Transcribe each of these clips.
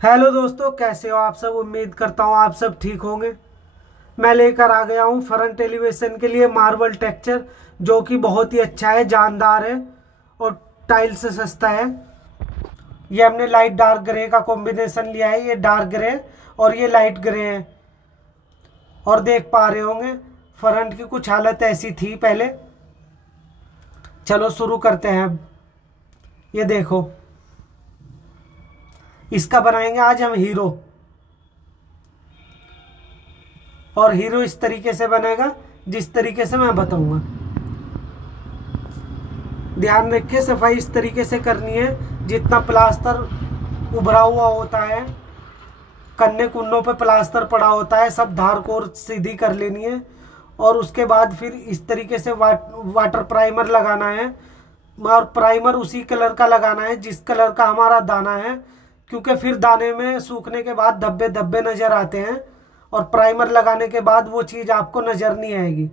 Hello दोस्तों, कैसे हो आप सब। उम्मीद करता हूँ आप सब ठीक होंगे। मैं लेकर आ गया हूँ फ्रंट एलिवेशन के लिए मार्बल टेक्सचर, जो कि बहुत ही अच्छा है, जानदार है और टाइल से सस्ता है। ये हमने लाइट डार्क ग्रे का कॉम्बिनेशन लिया है। ये डार्क ग्रे और ये लाइट ग्रे है। और देख पा रहे होंगे फ्रंट की कुछ हालत ऐसी थी पहले। चलो शुरू करते हैं अब। ये देखो, इसका बनाएंगे आज हम हीरो। और हीरो इस तरीके से बनेगा जिस तरीके से मैं बताऊंगा। ध्यान रखिए, सफाई इस तरीके से करनी है जितना प्लास्टर उभरा हुआ होता है, कन्ने कुन्नों पे प्लास्टर पड़ा होता है, सब धार कोर सीधी कर लेनी है। और उसके बाद फिर इस तरीके से वाटर प्राइमर लगाना है। और प्राइमर उसी कलर का लगाना है जिस कलर का हमारा दाना है, क्योंकि फिर दाने में सूखने के बाद धब्बे धब्बे नजर आते हैं और प्राइमर लगाने के बाद वो चीज आपको नजर नहीं आएगी।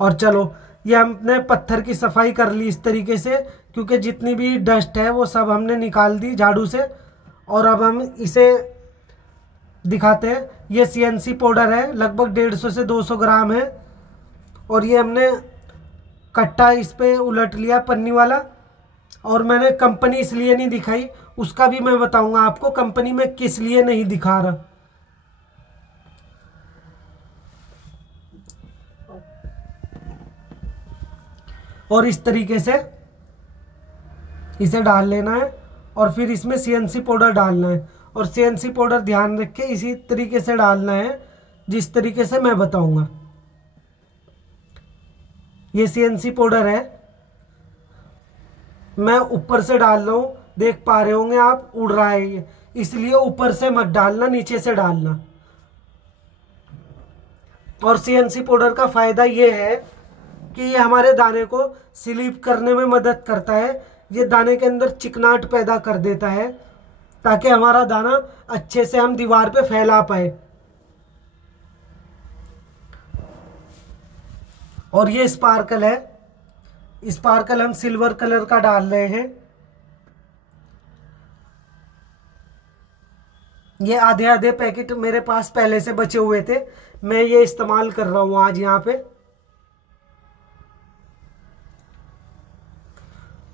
और चलो, ये हमने पत्थर की सफाई कर ली इस तरीके से, क्योंकि जितनी भी डस्ट है वो सब हमने निकाल दी झाड़ू से। और अब हम इसे दिखाते हैं। ये सीएनसी पाउडर है, लगभग 150 से 200 ग्राम है। और ये हमने कट्टा इस पे उलट लिया पन्नी वाला। और मैंने कंपनी इसलिए नहीं दिखाई, उसका भी मैं बताऊंगा आपको कंपनी में किस लिए नहीं दिखा रहा। और इस तरीके से इसे डाल लेना है और फिर इसमें सीएनसी पाउडर डालना है। और सीएनसी पाउडर ध्यान रख के इसी तरीके से डालना है जिस तरीके से मैं बताऊंगा। ये सीएनसी पाउडर है, मैं ऊपर से डाल रहा हूं, देख पा रहे होंगे आप, उड़ रहा है ये, इसलिए ऊपर से मत डालना, नीचे से डालना। और सीएनसी पाउडर का फायदा ये है कि ये हमारे दाने को स्लीप करने में मदद करता है। ये दाने के अंदर चिकनाहट पैदा कर देता है ताकि हमारा दाना अच्छे से हम दीवार पे फैला पाए। और ये स्पार्कल है, स्पार्कल हम सिल्वर कलर का डाल रहे हैं। ये आधे आधे पैकेट मेरे पास पहले से बचे हुए थे, मैं ये इस्तेमाल कर रहा हूं आज यहाँ पे।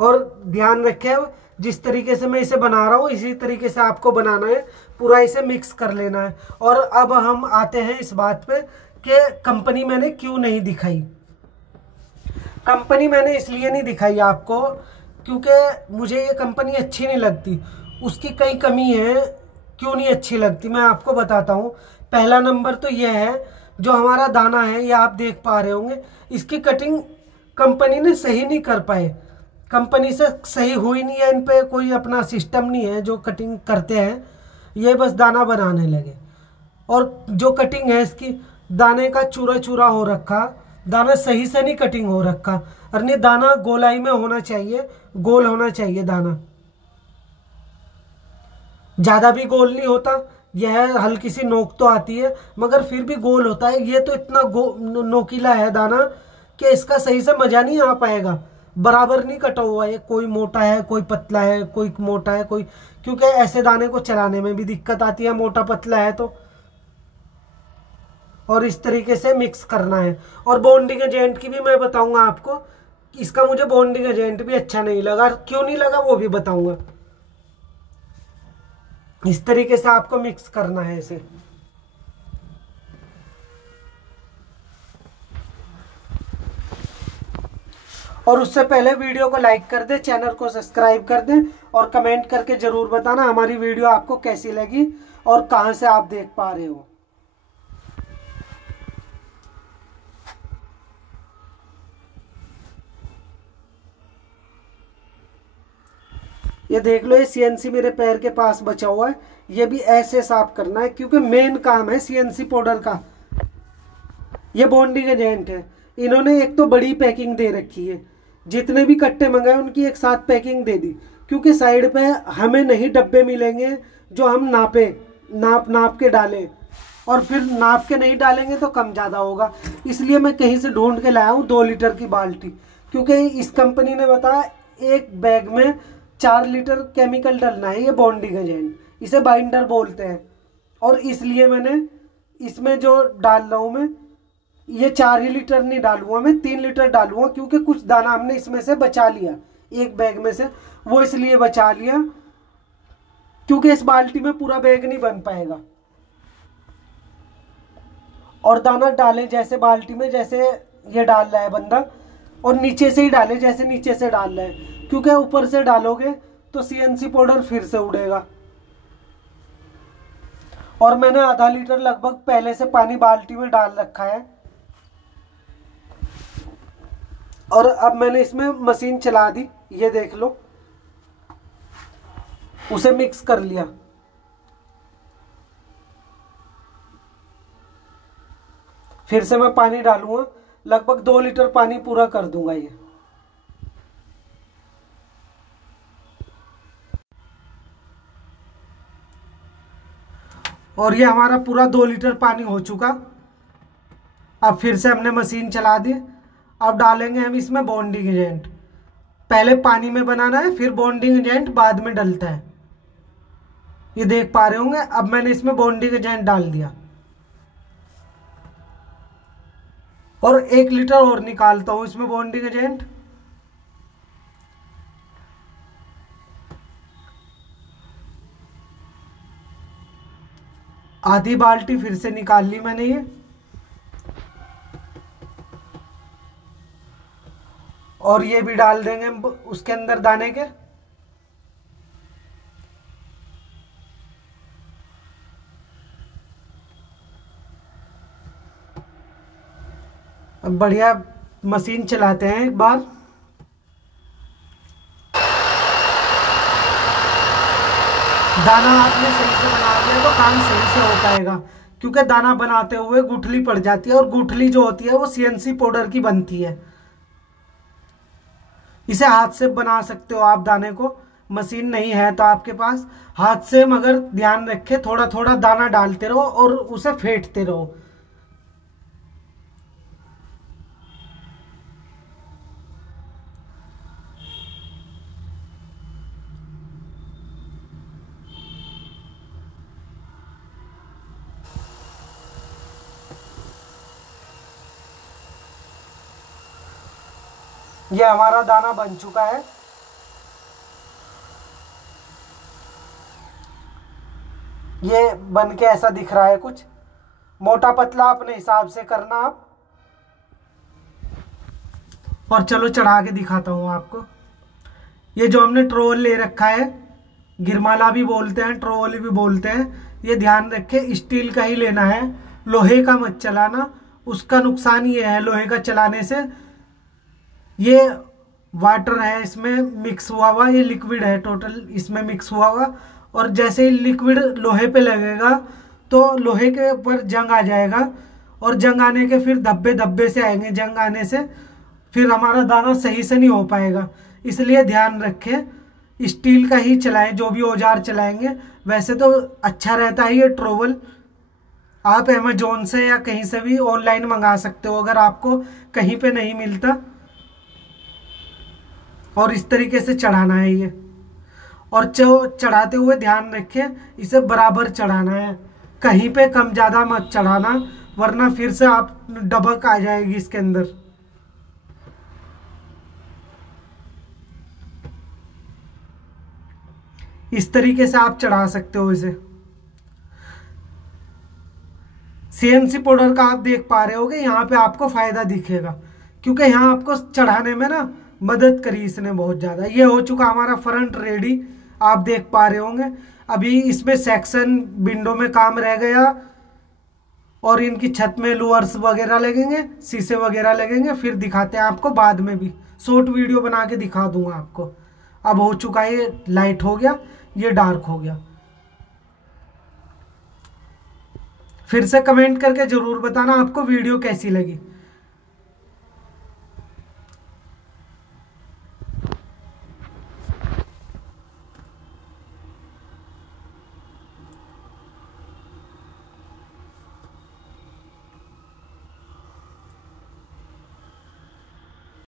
और ध्यान रखें, जिस तरीके से मैं इसे बना रहा हूं इसी तरीके से आपको बनाना है, पूरा इसे मिक्स कर लेना है। और अब हम आते हैं इस बात पे कि कंपनी मैंने क्यों नहीं दिखाई। कंपनी मैंने इसलिए नहीं दिखाई आपको क्योंकि मुझे ये कंपनी अच्छी नहीं लगती। उसकी कई कमी है, क्यों नहीं अच्छी लगती मैं आपको बताता हूँ। पहला नंबर तो ये है, जो हमारा दाना है ये आप देख पा रहे होंगे, इसकी कटिंग कंपनी ने सही नहीं कर पाए। कंपनी से सही हुई नहीं है, इन पे कोई अपना सिस्टम नहीं है जो कटिंग करते हैं, ये बस दाना बनाने लगे। और जो कटिंग है इसकी, दाने का चूरा चूरा हो रखा, दाना सही से नहीं कटिंग हो रखा। और नहीं, दाना गोलाई में होना चाहिए, गोल होना चाहिए दाना, ज्यादा भी गोल नहीं होता। यह हल्की सी नोक तो आती है मगर फिर भी गोल होता है। ये तो इतना नोकीला है दाना कि इसका सही से मजा नहीं आ पाएगा। बराबर नहीं कटा हुआ है, कोई मोटा है कोई पतला है, कोई मोटा है कोई, क्योंकि ऐसे दाने को चलाने में भी दिक्कत आती है मोटा पतला है तो। और इस तरीके से मिक्स करना है। और बॉन्डिंग एजेंट की भी मैं बताऊंगा आपको। इसका मुझे बॉन्डिंग एजेंट भी अच्छा नहीं लगा, क्यों नहीं लगा वो भी बताऊंगा। इस तरीके से आपको मिक्स करना है इसे। और उससे पहले वीडियो को लाइक कर दे, चैनल को सब्सक्राइब कर दें और कमेंट करके जरूर बताना हमारी वीडियो आपको कैसी लगी और कहां से आप देख पा रहे हो। ये देख लो, ये सीएनसी मेरे पैर के पास बचा हुआ है, ये भी ऐसे साफ करना है क्योंकि मेन काम है सीएनसी पाउडर का। ये बॉन्डिंग एजेंट है। इन्होंने एक तो बड़ी पैकिंग दे रखी है, जितने भी कट्टे मंगाए उनकी एक साथ पैकिंग दे दी, क्योंकि साइड पे हमें नहीं डब्बे मिलेंगे जो हम नाप के डालें। और फिर नाप के नहीं डालेंगे तो कम ज़्यादा होगा। इसलिए मैं कहीं से ढूंढ के लाया हूँ 2 लीटर की बाल्टी, क्योंकि इस कंपनी ने बताया एक बैग में 4 लीटर केमिकल डलना है, ये बॉन्डिंग एजेंट, इसे बाइंडर बोलते हैं। और इसलिए मैंने इसमें जो डाल रहा हूँ मैं, ये 4 ही लीटर नहीं डालूंगा मैं, 3 लीटर डालूंगा, क्योंकि कुछ दाना हमने इसमें से बचा लिया एक बैग में से। वो इसलिए बचा लिया क्योंकि इस बाल्टी में पूरा बैग नहीं बन पाएगा। और दाना डालें जैसे बाल्टी में, जैसे ये डाल रहा है बंदा, और नीचे से ही डालें जैसे नीचे से डाल रहे हैं, क्योंकि ऊपर से डालोगे तो सीएनसी पाउडर फिर से उड़ेगा। और मैंने आधा लीटर लगभग पहले से पानी बाल्टी में डाल रखा है। और अब मैंने इसमें मशीन चला दी, ये देख लो, उसे मिक्स कर लिया। फिर से मैं पानी डालूंगा, लगभग 2 लीटर पानी पूरा कर दूंगा ये। और ये हमारा पूरा 2 लीटर पानी हो चुका। अब फिर से हमने मशीन चला दी। अब डालेंगे हम इसमें बॉन्डिंग एजेंट। पहले पानी में बनाना है, फिर बॉन्डिंग एजेंट बाद में डलता है, ये देख पा रहे होंगे। अब मैंने इसमें बॉन्डिंग एजेंट डाल दिया और 1 लीटर और निकालता हूं इसमें बॉन्डिंग एजेंट। आधी बाल्टी फिर से निकाल ली मैंने ये। और ये भी डाल देंगे उसके अंदर दाने के। अब बढ़िया मशीन चलाते हैं एक बार। दाना आपने सही से बना लिया तो काम सही से हो पाएगा, क्योंकि दाना बनाते हुए गुठली पड़ जाती है, और गुठली जो होती है वो सीएनसी पाउडर की बनती है। इसे हाथ से बना सकते हो आप दाने को, मशीन नहीं है तो आपके पास हाथ से, मगर ध्यान रखें थोड़ा थोड़ा दाना डालते रहो और उसे फेंटते रहो। ये हमारा दाना बन चुका है। ये बन के ऐसा दिख रहा है कुछ। मोटा पतला अपने हिसाब से करना आप। और चलो चढ़ा के दिखाता हूँ आपको। ये जो हमने ट्रोल ले रखा है, गिरमाला भी बोलते हैं, ट्रोल भी बोलते हैं, ये ध्यान रखें स्टील का ही लेना है, लोहे का मत चलाना। उसका नुकसान ये है लोहे का चलाने से, ये वाटर है इसमें मिक्स हुआ हुआ, ये लिक्विड है टोटल इसमें मिक्स हुआ हुआ। और जैसे ही लिक्विड लोहे पे लगेगा तो लोहे के ऊपर जंग आ जाएगा, और जंग आने के फिर धब्बे धब्बे से आएंगे, जंग आने से फिर हमारा दाना सही से नहीं हो पाएगा। इसलिए ध्यान रखें स्टील का ही चलाएं जो भी औजार चलाएंगे। वैसे तो अच्छा रहता है ये ट्रोवल, आप अमेजोन से या कहीं से भी ऑनलाइन मंगा सकते हो अगर आपको कहीं पे नहीं मिलता। और इस तरीके से चढ़ाना है ये। और चढ़ाते हुए ध्यान रखें इसे बराबर चढ़ाना है, कहीं पे कम ज़्यादा मत चढ़ाना, वरना फिर से आप डबक आ जाएगी इसके अंदर। इस तरीके से आप चढ़ा सकते हो इसे। सीएनसी पाउडर का आप देख पा रहे होगे, यहाँ पे आपको फायदा दिखेगा, क्योंकि यहाँ आपको चढ़ाने में ना मदद करी इसने बहुत ज़्यादा। ये हो चुका हमारा फ्रंट रेडी, आप देख पा रहे होंगे। अभी इसमें सेक्शन विंडो में काम रह गया, और इनकी छत में लूअर्स वगैरह लगेंगे, शीशे वगैरह लगेंगे, फिर दिखाते हैं आपको बाद में भी, शॉर्ट वीडियो बना के दिखा दूंगा आपको। अब हो चुका है, ये लाइट हो गया, ये डार्क हो गया। फिर से कमेंट करके ज़रूर बताना आपको वीडियो कैसी लगी।